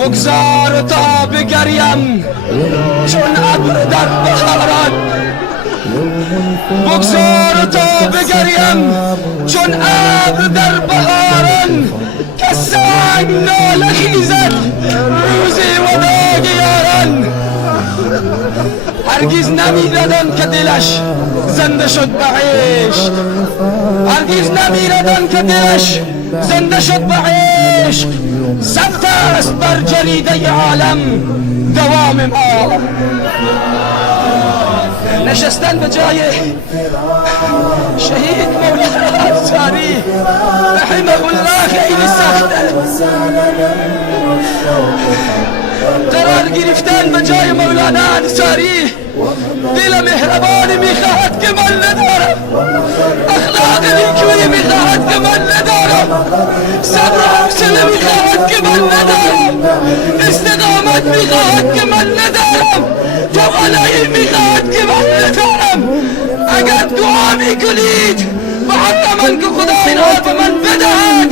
بگذار تا بگریم چون ابر در بهاران، بگذار تا بگریم چون ابر در بهاران، که سنگ ناله خیزد روزی وداع یاران. هرگز نمیردن که دلش زنده شد به عشق، هرگز نمیردن که دلش زنده شد به عشق. ثبت است بر جریده عالم دوام ما. نشستن به جای شهید مولانا انصاری رحمه الله خیلی سخته. قرار گرفتن به جای مولانا انصاری دل مهربانی میخواهد که من ندارم، اخلاق نیکویی میخواهد که من ندارم، صبر و حوصله میخواهد که من ندارم، استقامت میخواهد که من ندارم، توانایی میخواهد که من ندارم. اگر دعا میکنید به حق من که خدا اینها به من بدهد